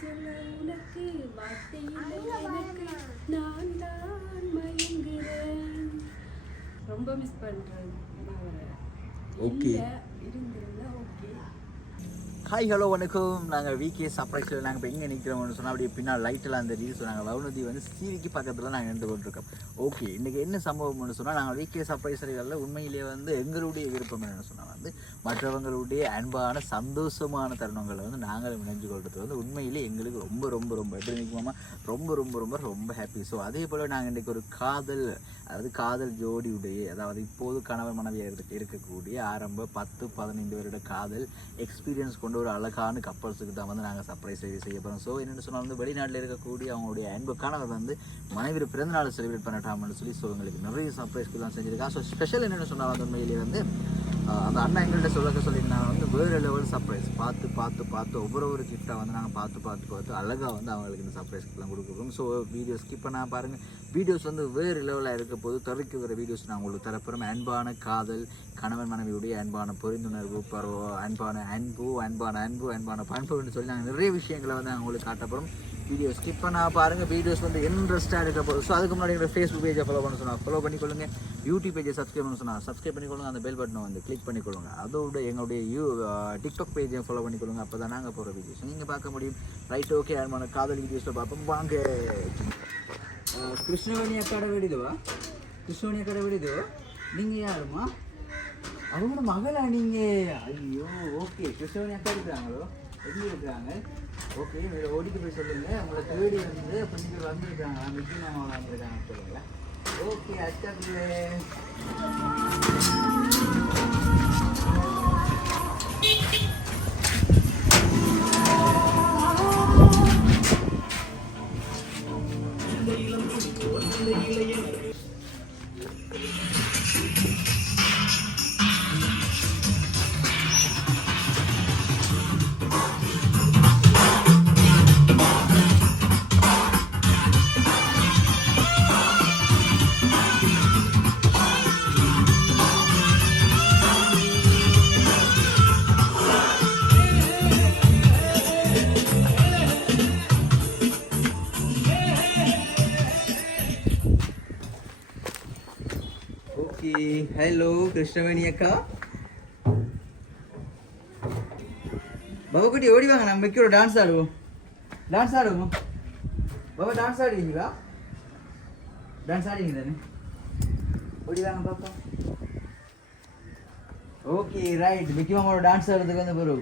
சொல்ல உனக்கு வார்த்தை இல்லை எனக்கு, நான் தான் மயங்குறேன். ரொம்ப மிஸ் பண்றேன். ஓகே இருந்திருந்தா ஓகே. ஹாய் ஹலோ வணக்கம். நாங்கள் விகே சர்ப்ரைஸில் நாங்கள் இப்போ எங்கே நிற்கிறோம்னு சொன்னால் அப்படியே பின்னால் லைட்டெல்லாம் தெரியுது. ஸோ நாங்கள் வவுனதி வந்து சீரிக்கு பக்கத்தில் நாங்கள் நின்று கொண்டிருக்கோம். ஓகே, இன்றைக்கி என்ன சம்பவம்னு சொன்னால் நாங்கள் விகே சர்ப்ரைஸர்களில் உண்மையிலேயே வந்து எங்களுடைய விருப்பம் என்னென்னு சொன்னால் வந்து மற்றவங்களுடைய அன்பான சந்தோஷமான தருணங்களை வந்து நாங்கள் நினைஞ்சு கொள்வது வந்து உண்மையிலே எங்களுக்கு ரொம்ப ரொம்ப ரொம்ப எப்படி நிற்குமாமா ரொம்ப ரொம்ப ரொம்ப ரொம்ப ஹாப்பி. ஸோ அதே போல் நாங்கள் இன்றைக்கி ஒரு காதல் ஜோடியுடைய, அதாவது இப்போது கணவன் மனைவியாக இருக்கக்கூடிய ஆரம்ப 10-15 வருட காதல் எக்ஸ்பீரியன்ஸ் கொண்டு ஒரு அழகான கப்பல்ஸுக்கு தான் வந்து நாங்கள் சர்ப்ரைஸ் செய்ய போகிறோம். ஸோ என்னென்னு சொன்னால் வந்து வெளிநாட்டில் இருக்கக்கூடிய அவங்களுடைய அன்பு கணவர் வந்து மனைவி பிறந்தநாள் செலிப்ரேட் பண்ணட்டாம்னு சொல்லி ஸோ எங்களுக்கு நிறைய சர்ப்ரைஸ்க்கு தான் செஞ்சுருக்கா. ஸோ ஸ்பெஷல் என்னென்னு சொன்னால் வந்து உண்மையிலேயே வந்து அந்த அண்ணா எங்கள்கிட்ட சொல்லியிருந்தாங்க வந்து வேறு லெவல் சர்ப்ரைஸ் பார்த்து ஒவ்வொரு கிஃப்டாக வந்து நாங்கள் பார்த்து அழகாக வந்து அவங்களுக்கு இந்த சர்ப்ரைஸ்க்கெலாம் கொடுக்குறோம். ஸோ வீடியோஸ் ஸ்கிப் பண்ணால் பாருங்கள். வீடியோஸ் வந்து வேறு லெவலில் இருக்க போது தொடர்க்கு வர வீடியோஸ் நான் உங்களுக்கு தரப்புறோம். அன்பான காதல், கணவன் மனைவியுடைய அன்பான புரிந்துணர்வு, அன்பான பண்புன்னு சொல்லி நாங்கள் நிறைய விஷயங்களை வந்து நாங்கள் உங்களுக்கு காட்டப்போகிறோம். வீடியோ ஸ்கிப் பண்ணால் பாருங்கள். வீடியோஸ் வந்து இன்ட்ரெஸ்ட்டாக இருக்க போகுது. ஸோ அதுக்கு முன்னாடி எங்கள் ஃபேஸ்புக் பேஜை ஃபாலோ பண்ணிக்கொள்ளுங்க. யூடியூப் பேஜை சப்ஸ்கிரைப் பண்ணிக்கொள்ளுங்க. அந்த பெல் பட்டனை வந்து கிளிக் பண்ணிக்கொள்ளுங்க. அதோட எங்களுடைய டிக்டாக் பேஜை ஃபாலோ பண்ணிக்கொள்ளுங்க. அப்போ தான் நாங்கள் போகிற வீடியோஸ் நீங்கள் பார்க்க முடியும். Right, okay. அன்பான காதல் வீடியோஸில் பார்ப்போம் வாங்க. கிருஷ்ணவேணி அக்காட வீடுவா? கிருஷ்ணவேணி அக்காட வீடு நீங்கள் யாருமா? அவங்களோட மகளா நீங்கள்? ஐயோ, ஓகே. கிருஷ்ணவேணி அக்கா இருக்கிறாங்களோ? எப்படி இருக்கிறாங்க? ஓகே, இதில் ஓடிட்டு போய் சொல்லுங்கள். உங்களை தேடி வந்து கொஞ்சம் வந்துருக்காங்க. மிக்கி மாமா வந்துருக்காங்க சொல்லுங்கள். ஓகே, அச்சா பிள்ளை. ஹலோ கிருஷ்ணவேணி அக்கா. பாபா குட்டி ஓடி வாங்க, நம்ம மிக்கோட டான்ஸ் ஆடுவோம். பாபா டான்ஸ் ஆடுவீங்களா? டான்ஸ் ஆடுவீங்க தானே? ஓடி வாங்க பாப்பா. Okay, right. மிக்கி மாமாவோட டான்ஸ் ஆடுறதுக்கு வந்து ஒரு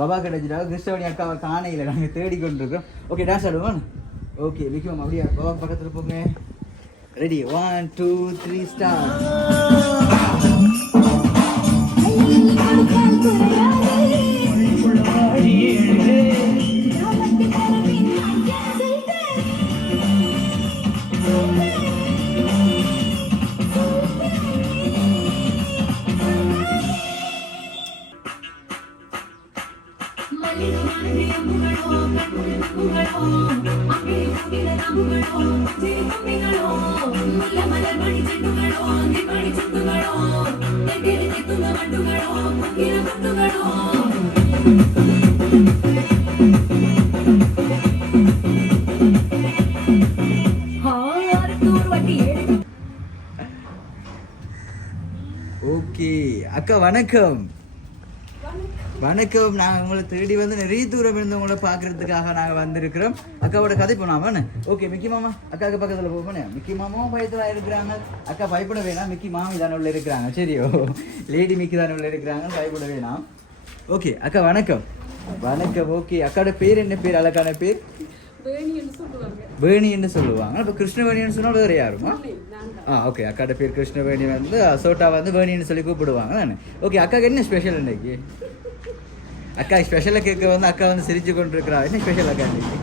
பாபா கிடைச்சிட்டா. கிருஷ்ணவேணி அக்காவை காணையில் நாங்கள் தேடிக்கொண்டிருக்கோம். ஓகே, டான்ஸ் ஆடுவோம். ஓகே, மிக்கி மாமா அப்படியா பாபா பக்கத்தில் போங்க. Ready, 1 2 3 start. ஓகே அக்கா, வணக்கம். வணக்கம். நாங்கள் உங்களை தேடி வந்து நிறைய தூரம் இருந்து உங்களை பார்க்கறதுக்காக நாங்கள் வந்திருக்கிறோம். அக்காவோட கதை போனாமான்னு. ஓகே, மிக்கி மாமா அக்காவுக்கு பக்கத்தில் போவோம். மிக்கி மாமாவும் பயத்தில் இருக்கிறாங்க. அக்கா பயப்பட வேணாம், மிக்கி மாமி தானே உள்ள இருக்கிறாங்க. சரியோ, லேடி மிக்கி தானே உள்ள இருக்கிறாங்க, பயப்பட வேணாம். ஓகே அக்கா, வணக்கம். ஓகே, அக்காவோட பேர் என்ன பேர்? அழகான பேர் வேணி என்று சொல்லுவாங்க. இப்போ கிருஷ்ணவேணின்னு சொன்னால் வேறு யாருமா? ஓகே, அக்காவோட பேர் கிருஷ்ணவேணி வந்து சோட்டா வந்து வேணின்னு சொல்லி கூப்பிடுவாங்க தானே. ஓகே, அக்காவுக்கு என்ன ஸ்பெஷல் இன்னைக்கு? அக்கா ஸ்பெஷலாக கேட்க வந்து அக்கா வந்து சிரிச்சு கொண்டு இருக்கிறா. என்ன ஸ்பெஷல் அக்கா இன்னைக்கு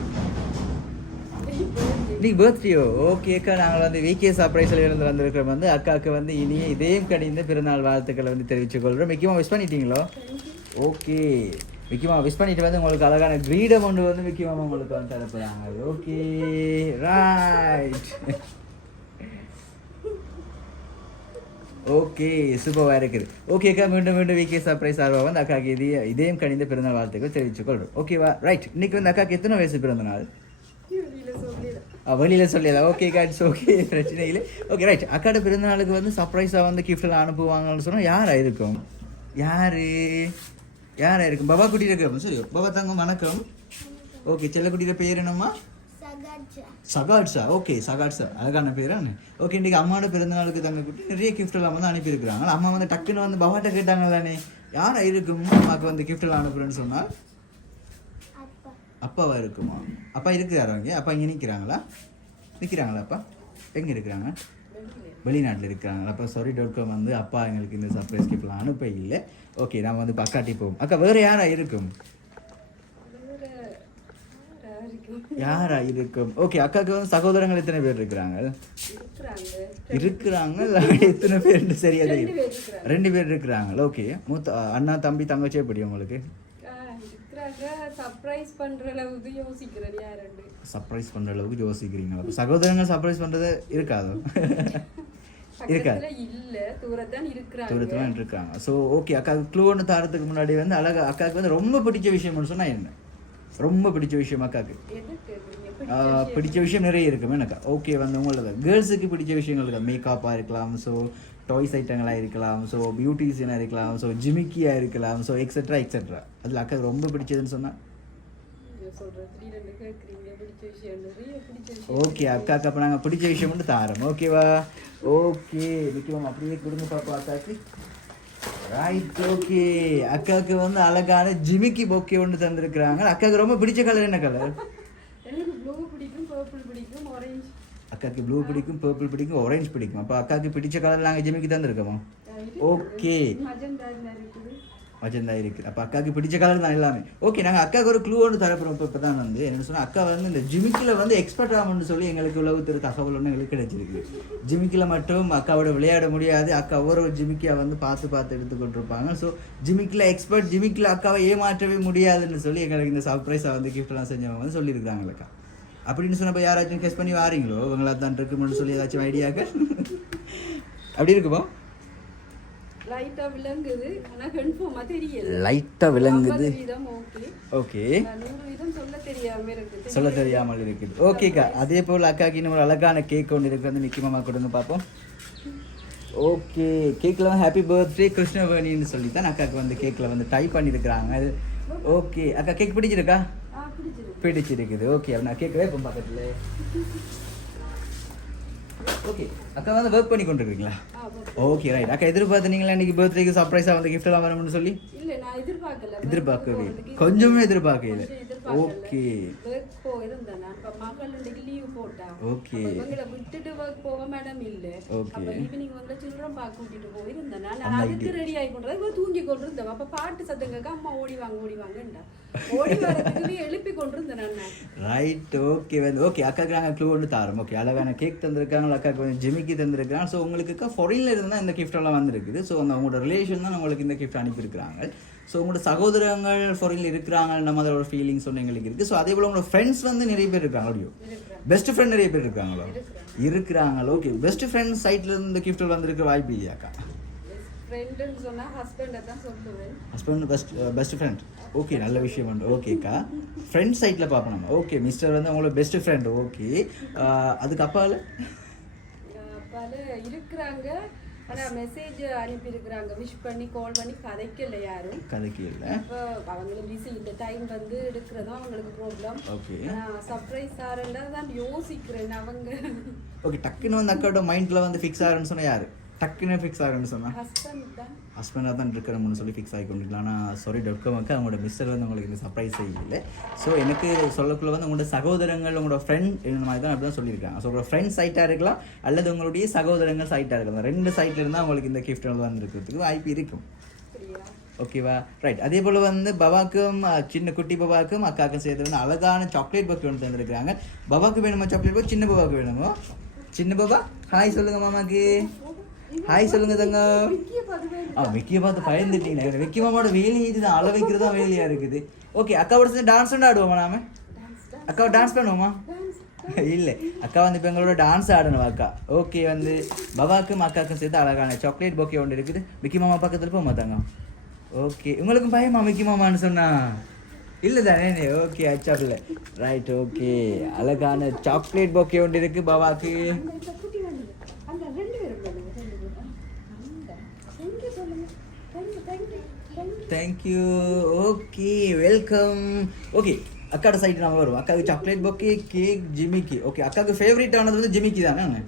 பர்த்டேயோ? ஓகே அக்கா, நாங்கள் வந்து விகே சர்ப்ரைஸில் இருந்து வந்திருக்கிறோம். வந்து அக்காவுக்கு வந்து இனிய இதயம் கடிந்த பிறநாள் வாழ்த்துக்களை வந்து தெரிவித்துக்கொள்கிறோம். முக்கியமாக விஷ் பண்ணிட்டீங்களோ? ஓகே, முக்கியமாக விஷ் பண்ணிட்டு வந்து உங்களுக்கு அழகான கிரீடம் ஒன்று வந்து முக்கியமாக உங்களுக்கு வந்து தரப்போறாங்க. Okay, right. ஓகே சூப்பராக இருக்குது ஓகேக்கா மீண்டும் மீண்டும் விகே சர்ப்ரைஸ் ஆர்வம் வந்து அக்காக்கு இதயம் கணிந்த பிறந்த வாழ்த்துக்கள் தெரிவிச்சுக்கொள்றோம் ஓகேவா ரைட் இன்னைக்கு வந்து அக்காக்கு எத்தனை வயசு பிறந்த நாள் வெளியில் சொல்லியதா ஓகேக்கா இட்ஸ் ஓகே பிரச்சனை இல்லை ஓகே ரைட் அக்காட பிறந்த நாளுக்கு வந்து சர்ப்ரைஸாக வந்து கிஃப்ட்லாம் அனுப்புவாங்கன்னு சொன்னால் யாரா இருக்கும் யாரா இருக்கும் பாபா குட்டி இருக்கு சரி பாபா தங்கம் வணக்கம் ஓகே செல்லக்குட்டியோட பேர் என்னம்மா சகாட்ஸா ஓகே சகாட்ஸா அழகான பேர் ஓகே இன்றைக்கி அம்மாவோட பிறந்த நாளுக்கு தங்க குட்டி நிறைய கிஃப்ட் எல்லாம் வந்து அனுப்பியிருக்கிறாங்க அம்மா வந்து டக்குன்னு வந்து பாபாட்ட கேட்டாங்க தானே யாரா இருக்கும் அம்மாவுக்கு வந்து கிஃப்ட் எல்லாம் அனுப்புறேன்னு சொன்னால் அப்பாவா இருக்குமா அப்பா இருக்கிறாரா இங்கே அப்பா இங்கே நிற்கிறாங்களா அப்பா எங்கே இருக்கிறாங்க வெளிநாட்டில் இருக்கிறாங்க அப்போ sorry.com வந்து அப்பா எங்களுக்கு இந்த சர்ப்ரைஸ் கிஃப்ட்லாம் அனுப்ப இல்லை ஓகே நான் வந்து அக்காட்டி போவோம் அக்கா வேறு யாரா இருக்கும் ஓகே அக்காவுக்கு வந்து சகோதரங்கள் எத்தனை பேர் இருக்கிறாங்க எத்தனை பேர் சரியா தெரியும் 2 பேர் இருக்கிறாங்க ஓகே மூத்த அண்ணா தம்பி தங்கச்சி எப்படி உங்களுக்கு சர்ப்ரைஸ் பண்ற அளவுக்கு யோசிக்கிறீங்களா சகோதரங்கள் சர்ப்ரைஸ் பண்றது இருக்காதோ தூரத்துல இருக்காங்க ஸோ ஓகே அக்காவுக்கு க்ளூ ஒன்று தரத்துக்கு முன்னாடி வந்து அழகா அக்காவுக்கு வந்து ரொம்ப பிடிச்ச விஷயம்னு சொன்னா என்ன ரொம்ப பிடிச்ச விஷயம் அக்காவுக்கு பிடிச்ச விஷயம் நிறைய இருக்கும் எனக்கு ஓகே வந்து உங்களது கேர்ள்ஸுக்கு பிடிச்ச விஷயங்கள் இருக்கா மேக்கப்பாக இருக்கலாம் ஸோ டாய்ஸ் ஐட்டங்களாக இருக்கலாம் ஸோ பியூட்டிஷியனாக இருக்கலாம் ஸோ ஜிமிக்கியாக இருக்கலாம் ஸோ எக்ஸெட்ரா அதில் அக்காவுக்கு ரொம்ப பிடிச்சதுன்னு சொன்னால் ஓகே அக்காவுக்கு அப்போ நாங்கள் பிடிச்ச விஷயம் மட்டும் தாரோம் ஓகேவா ஓகே முக்கியமாக அப்படியே கொடுங்க பாப்பா அக்காவுக்கு ரைட் ஓகே அக்காவுக்கு வந்து அழகான ஜிமிக்கி பொக்கே ஒன்று தந்திருக்கிறாங்க அக்காவுக்கு ரொம்ப பிடிச்ச கலர் என்ன கலர் அக்காவுக்கு ப்ளூ பிடிக்கும் பர்பிள் பிடிக்கும் ஆரஞ்சு பிடிக்கும் அப்போ அக்காவுக்கு பிடிச்ச கலர் நாங்கள் ஜிமிக்கி தந்துருக்கோமா ஓகே மஜந்தா இருக்குது அப்போ அக்காவுக்கு பிடிச்ச கலர் தான் எல்லாமே ஓகே நாங்கள் அக்காவுக்கு ஒரு க்ளூ ஒன்று தரப்போகிறோம் இப்போ தான் வந்து என்ன சொன்னால் அக்கா வந்து இந்த ஜிமிக்கில் வந்து எக்ஸ்பர்ட் ஆகும்னு சொல்லி எங்களுக்கு உளவு தகவல் ஒன்று எங்களுக்கு கிடைச்சிருக்கு ஜிமிக்கில் மட்டும் அக்காவோட விளையாட முடியாது அக்கா ஒரு ஜிமிக்கியாக வந்து பார்த்து எடுத்துக்கொண்டிருப்பாங்க ஸோ ஜிமிக்கில் எக்ஸ்பர்ட் ஜிமிக்கில் அக்காவை ஏமாற்றவே முடியாதுன்னு சொல்லி எங்களுக்கு இந்த சர்ப்ரைஸாக வந்து கிஃப்ட்லாம் செஞ்சவங்க வந்து சொல்லியிருக்காங்களக்கா அப்படின்னு சொன்னப்போ யாராச்சும் கெஸ் பண்ணி வாரீங்களோ இவங்களா தான் இருக்குன்னு சொல்லி ஏதாச்சும் ஐடியாக்க அப்படி இருக்குப்போ லைட்டா விளங்குது ஆனா கன்ஃபார்மா தெரியல லைட்டா விளங்குது ஓகே சொல்ல தெரியாமல் இருக்குது ஓகேக்கா அதே போல் அக்காக்கு இன்னும் ஒரு அழகான கேக் ஒன்று இருக்கு வந்து நிச்சயமா கொடுங்க பார்ப்போம் ஓகே கேக்கில் வந்து ஹாப்பி பர்த்டே கிருஷ்ணவேணின்னு சொல்லி தான் அக்காவுக்கு வந்து கேக்கில் வந்து டைப் பண்ணியிருக்கிறாங்க ஓகே அக்கா கேக் பிடிச்சிருக்கா பிடிச்சிருக்குது ஓகே நான் கேட்கவே இப்போ பக்கத்தில் ஓகே அக்கா வந்து ஒர்க் பண்ணி கொண்டிருக்கீங்களா ஓகே ரைட் அக்கா எதிர்பார்த்தீங்களா இன்னைக்கு பர்த்டேக்கு சர்ப்ரைஸாக வந்து கிஃப்ட் எல்லாம் வரணும்னு சொல்லி எதிர்பார்க்கவே கொஞ்சமே எதிர்பார்க்கல ஓகே ஓகே விட்டுட்டு ஒர்க் போக மேடம் இல்ல அப்ப ஈவினிங் வந்து சில்ட்ரன் பார்க்க கூட்டிட்டு போயிருந்தேன் நான் அதுக்கு ரெடி ஆகி கொண்டு தூங்கி கொண்டிருந்தேன் அப்ப பாட்டு சத்தம் கேட்க அம்மா ஓடி வாங்கண்டா ஓடி வரதுக்கு எழுப்பி கொண்டிருந்தேன் நான் ரைட் ஓகே வந்து ஓகே அக்காக்கு நாங்கள் க்ளூ ஒன்று தாரோம் ஓகே அழகான கேக் தந்திருக்காங்க அக்காவுக்கு வந்து ஜிமிக்கி தந்திருக்காங்க ஸோ உங்களுக்கு ஃபாரின்ல இருந்து தான் இந்த கிஃப்ட் எல்லாம் வந்திருக்குது ஸோ அந்த உங்களோட ரிலேஷன் தான் உங்களுக்கு இந்த கிஃப்ட் அனுப்பியிருக்கிறாங்க ஸோ உங்களோட சகோதரங்கள் ஃபாரின்ல இருக்கிறாங்க நம்ம அதோட ஃபீலிங்ஸ் ஒன்று எங்களுக்கு இருக்குது ஸோ அதே போல் உங்களோட ஃப்ரெண்ட்ஸ் வந்து நிறைய பேர் இருக்காங்க அப்படியோ பெஸ்ட் ஃப்ரெண்ட் நிறைய பேர் இருக்கிறாங்களோ ஓகே பெஸ்ட் ஃப்ரெண்ட் சைட்ல இருந்து இந்த கிஃப்ட் வந்திருக்க வாய்ப்பு இல்லையாக்கா ஹஸ்பண்ட் பெஸ்ட் ஃப்ரெண்ட் ஓகே நல்ல விஷயம் உண்டு ஓகேக்கா ஃப்ரெண்ட் சைட்டில் பார்ப்போம் நம்ம ஓகே மிஸ்டர் வந்து உங்களோட பெஸ்ட் ஃப்ரெண்ட் ஓகே அதுக்கு அப்பால இருக்கிறாங்க ஆனால் மெசேஜ் அனுப்பியிருக்கிறாங்க விஷ் பண்ணி கால் பண்ணி கதைக்கல யாரும் கதைக்கல இப்போ அவங்களும் பிஸி இந்த டைம் வந்து எடுக்கிறதும் அவங்களுக்கு ப்ராப்ளம் ஓகே சர்ப்ரைஸ் ஆகிறேன்டா தான் யோசிக்கிறேன் அவங்க ஓகே டக்குன்னு வந்து அக்காவோட மைண்டில் வந்து ஃபிக்ஸ் ஆகிறேன்னு சொன்னால் யார் டக்குன்னு ஃபிக்ஸ் ஆகுன்னு சொன்னால் ஹஸ்பண்டாக தான் இருக்கிறோம்னு சொல்லி ஃபிக்ஸ் ஆகி கொண்டிருக்கலாம் ஆனால் sorry.com அவங்களோட மிஸ்டர் வந்து உங்களுக்கு இந்த சர்ப்ரைஸ் இல்லை ஸோ எனக்கு சொல்லக்குள்ள வந்து உங்களோட சகோதரங்கள் உங்களோட ஃப்ரெண்ட் இந்த மாதிரி தான் அப்படி தான் சொல்லியிருக்காங்க ஸோ உங்களோட ஃப்ரெண்ட் சைட்டாக இருக்கலாம் அல்லது உங்களுடைய சகோதரங்கள் சைட்டாக இருக்கலாம் 2 சைட்டில் இருந்தால் உங்களுக்கு இந்த கிஃப்ட் வந்து இருக்கிறதுக்கு வாய்ப்பு இருக்கும் ஓகேவா ரைட் அதே போல் வந்து பபாக்கும் சின்ன குட்டி பபாக்கும் அக்காவுக்கும் சேர்த்து வந்து அழகான சாக்லேட் பாக்ஸ் ஒன்று தந்துருக்குறாங்க பபாக்கு வேணுமா சாக்லேட் பாக்ஸ் சின்ன பபாவுக்கு வேணுமோ சின்ன பாபா ஹாய் சொல்லுங்க மாமாக்கு ஹாய் சொல்லுங்க தங்க விக்கியை பார்த்து பயந்துட்டீங்க விக்கி மாமாவோட வேலையை இதுதான் அள வைக்கிறது தான் வேலையாக இருக்குது ஓகே அக்காவோட சேர்ந்து டான்ஸ் ஆடுவோமா நாம அக்காவை டான்ஸ் பண்ணுவோமா இல்லை அக்கா வந்து இப்போ எங்களோட டான்ஸ் ஆடணும் அக்கா. ஓகே வந்து பவாக்கும் அக்காக்கும் சேர்த்து அழகான சாக்லேட் பொக்கே ஒன்று இருக்குது. மிக்கி மாமா பக்கத்தில் போக மாட்டாங்க. ஓகே உங்களுக்கும் பயமா மிக்கி மாமான்னு சொன்னா இல்லை தானே? ஓகே அச்சாப்பில்ல ரைட். ஓகே அழகான சாக்லேட் பொக்கே ஒன்று இருக்குது பவாக்கு. தேங்க்யூ. Okay welcome. ஓகே அக்காட சைட்டு நாங்கள் வருவோம். அக்காவுக்கு சாக்லேட் பொக்கே, கேக், ஜிமிக்கி. ஓகே அக்காவுக்கு ஃபேவரட் ஆனது வந்து ஜிமிக்கி தானே?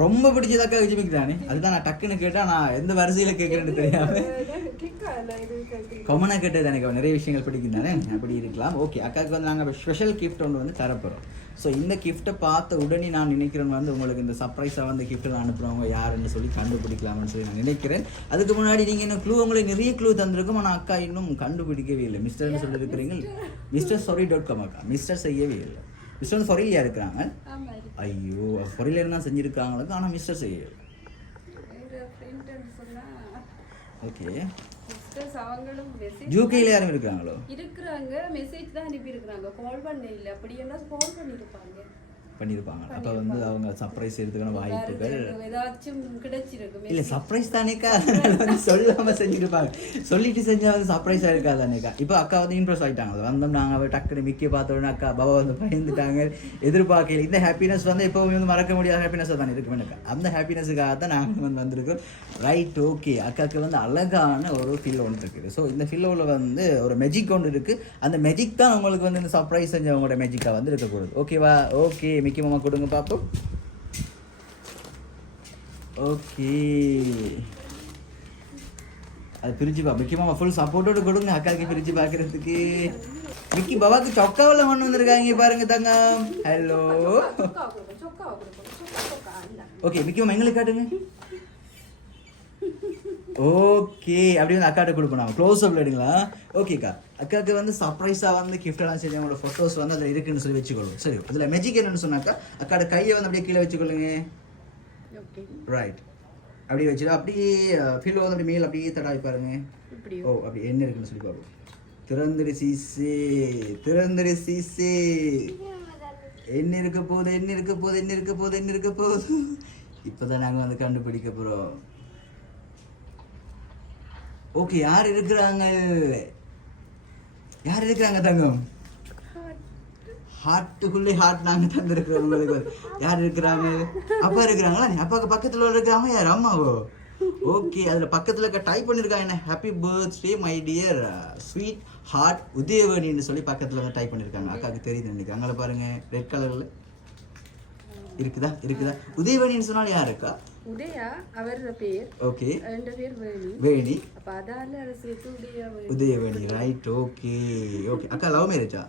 ரொம்ப பிடிச்சது அக்காவுக்கு ஜிமிக்கி தானே? அதுதான் நான் டக்குன்னு கேட்டால் நான் எந்த வரிசையில் கேட்குறேன்னு தெரியாமல் காமனாக கேட்டது எனக்கு நிறைய விஷயங்கள் பிடிக்கும் தானே, அப்படி இருக்கலாம். ஓகே அக்காவுக்கு வந்து நாங்கள் ஸ்பெஷல் கிஃப்ட் ஒன்று வந்து தரப்போகிறோம். ஸோ இந்த கிஃப்ட்டை பார்த்த உடனே நான் நினைக்கிறேன் வந்து உங்களுக்கு இந்த சர்ப்ரைஸாக வந்து கிஃப்ட்டில் அனுப்புகிறவங்க யாருன்னு சொல்லி கண்டுபிடிக்கலாம்னு சொல்லி நான் நினைக்கிறேன். அதுக்கு முன்னாடி நீங்கள் என்ன க்ளூ உங்களுக்கு நிறைய க்ளூ தந்திருக்கும், ஆனால் அக்கா இன்னும் கண்டுபிடிக்கவே இல்லை. மிஸ்டர்னு சொல்லியிருக்கிறீங்க. மிஸ்டர் sorry.com அக்கா. மிஸ்டர் செய்யவே இல்லை. மிஸ்டர் சொரிலியா இருக்கிறாங்க. ஐயோ சொரிலியா தான் செஞ்சுருக்காங்களுக்கு, ஆனால் மிஸ்டர் செய்யவே. ஓகே யூகேல யாரும் இருக்காங்களோ? இருக்கிறாங்க, மெசேஜ் தான் அனுப்பி இருக்காங்க, கால் பண்ண இல்ல. அப்படி எல்லாம் கால் பண்ணிருப்பாங்க. அப்ப வந்து அவங்க சர்ப்ரைஸ் எடுத்துக்கான வாய்ப்புகள் ஏதாச்சும் கிடைச்சிருக்கும். இல்ல சர்ப்ரைஸ் தானேக்கா, சொல்லாம செஞ்சிருப்பாங்க. சொல்லிட்டு செஞ்சா வந்து சர்ப்ரைஸா இருக்காதானேக்கா. இப்போ அக்கா வந்து இம்ப்ரெஸ் ஆயிட்டாங்க. வந்தோம் நாங்க டக்குனு மிக்கி பார்த்த உடனே அக்கா பாபா வந்து பயந்துட்டாங்க, எதிர்பார்க்கல. இந்த ஹாப்பினஸ் வந்து எப்பவுமே வந்து மறக்க முடியாத ஹாப்பினஸ் தானே இருக்கும் எனக்கு. அந்த ஹாப்பினஸுக்காக தான் நாங்கள் வந்து வந்திருக்கோம். ரைட். ஓகே அக்காவுக்கு வந்து அழகான ஒரு ஃபில் ஒன்று இருக்குது. ஸோ இந்த ஃபில்லோவில் வந்து ஒரு மெஜிக் ஒன்று இருக்குது. அந்த மெஜிக் தான் உங்களுக்கு வந்து இந்த சர்ப்ரைஸ் செஞ்சவங்களோட மெஜிக்காக வந்து இருக்கக்கூடாது. ஓகேவா? ஓகே மிக்கி மாமா கொடுங்க பாப்போம். ஓகே அது பிரிச்சு மிக்கி மாமா ஃபுல் சப்போர்ட்டோடு கொடுங்க அக்காவுக்கு பிரிச்சு பார்க்கறதுக்கு. மிக்கி பாபாக்கு சொக்காவில் கொண்டு வந்திருக்காங்க பாருங்க தங்க. ஹலோ. ஓகே மிக்கி மாமா எங்களுக்கு காட்டுங்க. ஓகே அப்படி வந்து அக்காட்ட கொடுக்கணும். க்ளோஸ் அப்ல எடுங்களா? ஓகேக்கா அக்காவுக்கு வந்து சர்ப்ரைஸாக வந்து கிஃப்டெல்லாம் சரி அவங்களோட ஃபோட்டோஸ் வந்து அதில் இருக்குன்னு சொல்லி வச்சுக்கொள்ளும். சரி அதில் மெஜிக் என்னன்னு சொன்னாக்கா அக்காட கையை வந்து அப்படியே கீழே வச்சுக்கொள்ளுங்க. ரைட் அப்படியே வச்சுட்டு அப்படியே ஃபீல் வந்து அப்படி மேல் அப்படியே தடாவி பாருங்க. ஓ அப்படி என்ன இருக்குன்னு சொல்லி பார்ப்போம். திறந்துரு சீசே, திறந்துரு சீசே. என்ன இருக்க போகுது, என்ன இருக்க போகுது, என்ன இருக்க போகுது, என்ன இருக்க போகுது. இப்போதான் நாங்கள் வந்து கண்டுபிடிக்க போகிறோம். ஓகே யார் இருக்கிறாங்க, யார் இருக்கிறாங்க தங்கம்? ஹார்ட்டுக்குள்ளே ஹார்ட் நாங்கள் தந்துருக்கிறோம் உங்களுக்கு. யார் இருக்கிறாங்க? அப்பா இருக்கிறாங்களா? அப்பாவுக்கு பக்கத்தில் இருக்கிறாங்க. யார்? அம்மாவோ? ஓகே அதில் பக்கத்தில் டைப் பண்ணியிருக்காங்க என்ன, happy birthday my dear sweet heart உதயவணின்னு சொல்லி பக்கத்தில் வந்து டைப் பண்ணியிருக்காங்க. அக்காவுக்கு தெரியுது நினைக்கிறேன். அங்கே பாருங்க ரெட் கலரில் இருக்குதா இருக்குதா. உதயவணின்னு சொன்னால் யார் இருக்கா? உதயா அவரோட பேர். ஓகே என்ற பேர் வேணி. வேணி. அப்ப அதால அரசியத்து உதயவணி. ரைட். ஓகே ஓகே அக்கா லவ் மேரேஜா?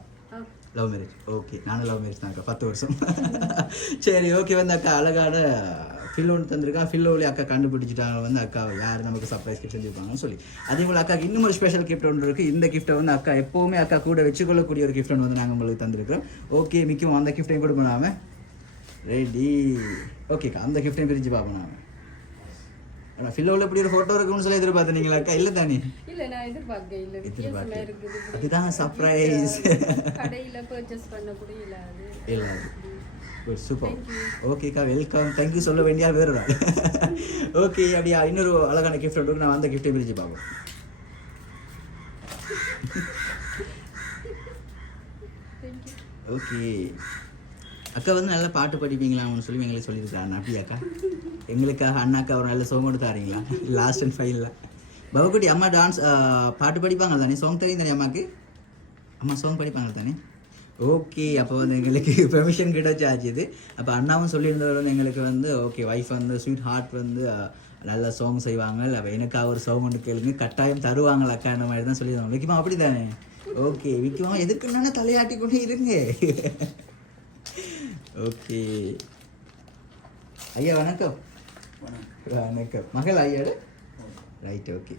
Love marriage. ஓகே நானும் லவ் மேரேஜ் தான் அக்கா, 10 வருஷம். சரி ஓகே வந்து அக்கா அழகான ஃபில் ஒன்று தந்திருக்கான். ஃபில்லோலி அக்கா கண்டுபிடிச்சிட்டாங்க வந்து அக்கா யார் நமக்கு சர்ப்ரைஸ் கிஃப்ட் செஞ்சுருப்பாங்கன்னு சொல்லி. அதே போல் அக்காவுக்கு இன்னும் ஒரு ஸ்பெஷல் கிஃப்ட் ஒன்று இருக்குது. இந்த கிஃப்ட்டை வந்து அக்கா எப்போவுமே அக்கா கூட வச்சுக்கொள்ளக்கூடிய ஒரு கிஃப்ட் ஒன்று வந்து நாங்கள் உங்களுக்கு தந்திருக்கிறோம். ஓகே மிக்கும் அந்த கிஃப்ட்டையும் கூட பண்ணாமல் ரெடி. ஓகேக்கா அந்த கிஃப்ட்டையும் பிரித்து பார்ப்போம் நாங்கள். ஆனால் ஃபில்லோவில் இப்படி ஒரு ஃபோட்டோ இருக்குன்னு சொல்லி எதிர்பார்த்தீங்களா அக்கா? இல்லை தானே? இல்லை நான் எதிர்பார்க்க இல்லை. வித்தியாசமாக இருக்குது. அதுதான் சர்ப்ரைஸ். கடையில் பர்ச்சேஸ் பண்ணக்கூடிய இல்லாது இல்லை. Good super. ஓகேக்கா வெல்கம். தேங்க்யூ சொல்ல வேண்டியா வேறு தான். ஓகே அப்படியா இன்னொரு அழகான கிஃப்ட் ஒன்று நான் அந்த கிஃப்ட்டை பிரித்து பார்ப்போம். ஓகே அக்கா வந்து நல்லா பாட்டு படிப்பீங்களான்னு சொல்லி எங்களுக்கு சொல்லியிருக்காங்க. அப்படியாக்கா எங்களுக்காக அண்ணாக்கா ஒரு நல்ல சாங் கொண்டு தாரீங்களா? லாஸ்ட் அண்ட் ஃபைனலில் பவக்குட்டி அம்மா டான்ஸ் பாட்டு படிப்பாங்க தானே? சாங் தெரியும் தானே அம்மாவுக்கு? அம்மா சாங் படிப்பாங்க தானே? ஓகே அப்போ வந்து எங்களுக்கு பெர்மிஷன் கிடச்சாச்சு இது. அப்போ அண்ணாவும் சொல்லியிருந்தவர் வந்து எங்களுக்கு வந்து ஓகே ஒய்ஃப் வந்து ஸ்வீட் ஹார்ட் வந்து நல்ல சாங் செய்வாங்க. அப்போ எனக்காக ஒரு சாங் ஒன்று கேளுங்க கட்டாயம் தருவாங்களா அக்கா அந்த மாதிரி தான் சொல்லியிருந்தாங்க. விக்கிமா அப்படி தானே? ஓகே விக்கிமா எதுக்குன்னா தலையாட்டி கொண்டு இருங்க. ஓகே ஐயா வணக்கம். வணக்கம் மகள் ஐயாடு. ரைட் ஓகே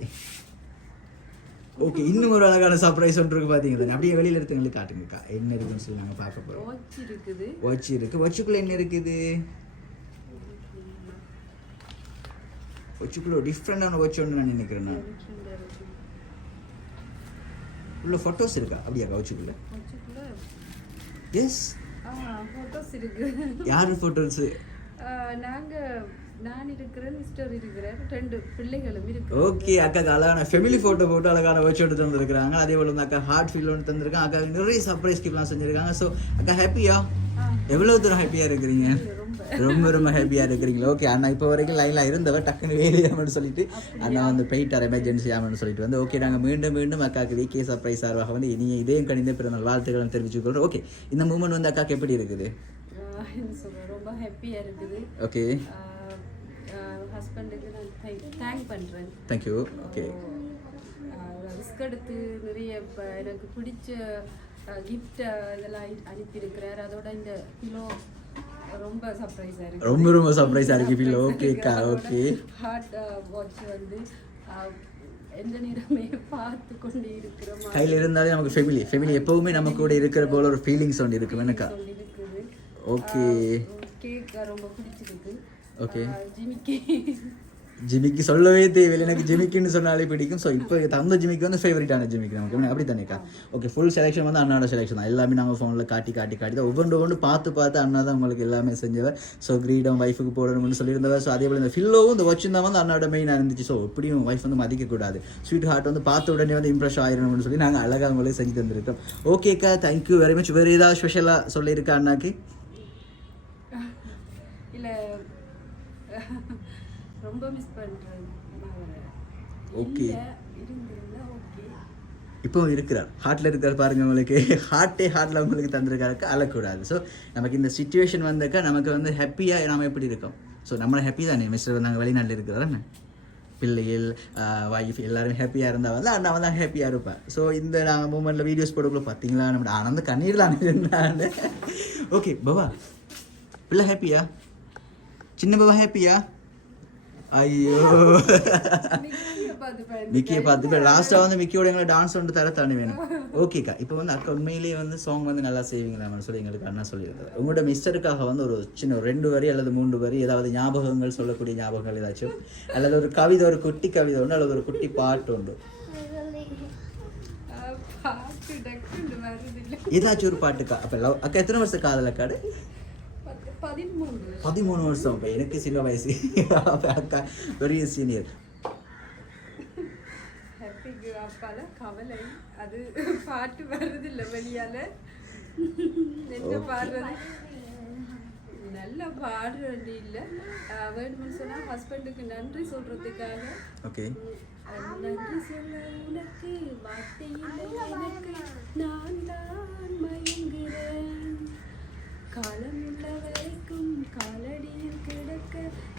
ஓகே இன்னும் ஒரு அழகான சர்ப்ரைஸ் ஒன்று இருக்கு பார்த்தீங்கன்னா அப்படியே வெளியில் எடுத்து எங்களுக்கு காட்டுங்கக்கா என்ன இருக்குன்னு சொல்லி நாங்கள் பார்க்க போகிறோம். வாட்ச் இருக்குது. வாட்சுக்குள்ளே என்ன இருக்குது? வாட்சுக்குள்ளே ஒரு டிஃப்ரெண்டான வாட்ச் ஒன்று நான் நினைக்கிறேன். நான் உள்ள ஃபோட்டோஸ் இருக்கா? அப்படியா வாட்சுக்குள்ளே? எஸ் போட்டோஸ் இருக்கு. யார் ஃபோட்டோஸ்? நான் இருக்கிறேன், மிஸ்டர் இருக்கிறார், 2 பிள்ளைகளும் இருக்கு. ஓகே, அக்கா அழகான ஃபேமிலி ஃபோட்டோ போட்டு அழகான வச்சு எடுத்து வந்திருக்காங்க. அதே போல வந்து அக்கா ஹார்ட் ஃபீல் ஒன்று தந்திருக்காங்க. அக்கா நிறைய சர்ப்ரைஸ் கிஃப்ட்லாம் செஞ்சிருக்காங்க. ஸோ அக்கா ஹாப்பியா? எவ்வளவு தூரம் ஹாப்பியா இருக்கிறீங்க? ரொம்ப ஹாப்பியா இருக்கிறீங்களா? ஓகே, அண்ணா இப்போ வரைக்கும் லைன்ல இருந்தவர் டக்குன்னு வேலையாமன்னு சொல்லிட்டு அண்ணா வந்து போயிட்டார் எமர்ஜென்சி ஆமான்னு சொல்லிட்டு வந்து ஓகே நாங்கள் மீண்டும் அக்காக்கு வீக்கே சர்ப்ரைஸ் சார்பாக வந்து இனி இதயம் கணிந்த பிறந்த வாழ்த்துக்களும் தெரிவிச்சுக்கொள்றோம். ஓகே, இந்த மூமெண்ட் வந்து அக்காக்கு எப்படி இருக்குது? ரொம்ப ஹாப்பியா இருக்குது. ஓகே, ஹஸ்பண்டுக்கு நான் தேங்க் பண்றேன். Thank you. ஓகே, ரிஸ்க் எடுத்து நிறைய எனக்கு பிடிச்ச கிஃப்ட் இதெல்லாம் அனுப்பியிருக்கிறார். அதோட இந்த கிலோ ரொம்ப சர்ப்ரைஸா இருக்கு. ரொம்ப சர்ப்ரைஸா இருக்கு ஃபீல். ஓகேக்கா. ஓகே, ஹார்ட் வாட்ச் வந்து எந்த நேரமே பார்த்து கொண்டு இருக்கிறோம். கையில் இருந்தாலே நமக்கு ஃபேமிலி எப்பவுமே நம்ம கூட இருக்கிற போல ஒரு ஃபீலிங்ஸ் ஒன்று இருக்கு எனக்கா. ஓகே, கேக் ரொம்ப பிடிச்சிருக்கு. ஓகே, ஜிமிக்கி சொல்லவே தேவையில்லை, எனக்கு ஜிமிக்கின்னு சொன்னாலே பிடிக்கும். ஸோ இப்போ தந்த ஜிமிக்கி வந்து ஃபேவரட்டான ஜிமிக்கி நமக்கு அப்படி தானேக்கா? ஓகே, ஃபுல் செலெக்ஷன் வந்து அண்ணாவோட செலெக்ஷன் தான். எல்லாமே நாங்கள் ஃபோனில் காட்டி தான் ஒவ்வொன்று பார்த்து அண்ணா தான் உங்களுக்கு எல்லாமே செஞ்சவர். ஸோ கிரீடம் ஒய்ஃபுக்கு போடணும்னு சொல்லியிருந்தவர். ஸோ அதே போல் இந்த ஃபில்லோவும் இந்த வச்சும் தான் வந்து அண்ணாவோட மெயினாக இருந்துச்சு. ஸோ எப்படியும் ஒய்ஃப் வந்து மதிக்கக்கூடாது, ஸ்வீட் ஹார்ட் வந்து பார்த்த உடனே வந்து இம்ப்ரெஸ் ஆயிடணும்னு சொல்லி நாங்கள் அழகாக உங்களே செஞ்சு தந்துருக்கோம். ஓகேக்கா, தேங்க்யூ வெரி மச். வேறு ஏதாவது ஸ்பெஷலாக சொல்லியிருக்கா அண்ணாக்கு? இல்லை, ரொம்ப மிஸ் பண்ணுறேன். ஓகே, இப்போ இருக்கிறார், ஹார்ட்டில் இருக்கிறார் பாருங்கள். உங்களுக்கு ஹார்ட்டில் உங்களுக்கு தந்திருக்காருக்கா, அழக்கூடாது. ஸோ நமக்கு இந்த சுச்சுவேஷன் வந்தாக்கா நமக்கு வந்து ஹாப்பியாக நாம் எப்படி இருக்கோம்? ஸோ நம்மளை ஹாப்பி தானே மிஸ்டர் நாங்கள் வெளிநாட்டில் இருக்கிறாருன்னு பிள்ளைகள் ஒய்ஃப் எல்லாரும் ஹாப்பியாக இருந்தால் வந்து அண்ணா வந்து ஹாப்பியாக இருப்பேன். ஸோ இந்த நாங்கள் மூமெண்ட்டில் வீடியோஸ் போடக்குள்ள பார்த்தீங்களா நம்ம ஆனந்த கண்ணீர்லாம் இருந்தாண்டு. ஓகே பாபா, பிள்ளை ஹாப்பியா? சின்ன பாபா ஹாப்பியா? ஐயோ, மிக்கியை பார்த்து லாஸ்ட்டாக வந்து மிக்கியோட எங்களை டான்ஸ் வந்து தரத்தானே வேணும். ஓகேக்கா, இப்போ வந்து அக்கா உண்மையிலேயே வந்து சாங் வந்து நல்லா செய்வீங்களான்னு சொல்லி எங்களுக்கு அண்ணா சொல்லியிருந்தாரு. உங்களோட மிஸ்டருக்காக வந்து ஒரு சின்ன 2 வரி அல்லது 3 வரி ஏதாவது ஞாபகங்கள், சொல்லக்கூடிய ஞாபகங்கள் ஏதாச்சும், அல்லது ஒரு கவிதை, ஒரு குட்டி கவிதை ஒன்று அல்லது ஒரு குட்டி பாட்டு உண்டு, ஏதாச்சும் ஒரு பாட்டுக்கா? அப்போ அக்கா எத்தனை வருஷம் காதல் அக்காடு? 13 வருஷம். இப்போ எனக்கு சின்ன வயசு, அக்கா பெரிய சீனியர். கவலை அது பாட்டு வருது இல்லை வெளியால, என்ன பாடுறது, நல்லா பாடுறது இல்லை. வேணும்னு சொன்னா ஹஸ்பண்டுக்கு நன்றி சொல்றதுக்காக. ஓகே, நன்றி சொல்ல உனக்கு வார்த்தை இல்லை எனக்கு, நான் தான் மயங்குறேன், காலம் உள்ள வரைக்கும் காலடியில் கிடக்க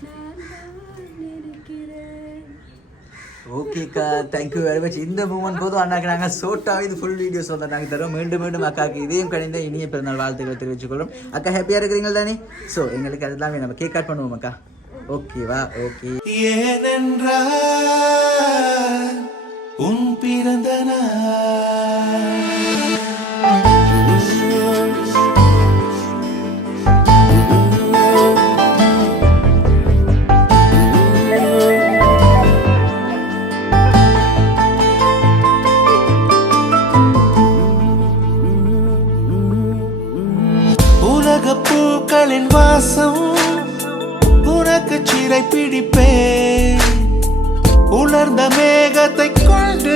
நான் தான் நினைக்கிறேன். ஓகேக்கா, தேங்க்யூ வெரி மச். இந்த மூமெண்ட் போதும் அண்ணாக்கு நாங்கள் ஷோட்டாக இது ஃபுல் வீடியோஸ் வந்து நாங்கள் தரோம். மீண்டும் அக்காவுக்கு இதையும் கணிந்த இனிய பிறந்தநாள் வாழ்த்துக்களை தெரிவிச்சுக்கொள்ளும். அக்கா ஹாப்பியாக இருக்கிறீங்களா தானே? ஸோ எங்களுக்கு அதெல்லாமே நம்ம கேக் கட் பண்ணுவோம் அக்கா. ஓகேவா? ஓகே. ஏனென்றால் உன் பிறந்த பூக்களின் வாசம் உனக்கு சிறை பிடிப்பேன், உலர்ந்த மேகத்தை கொண்டு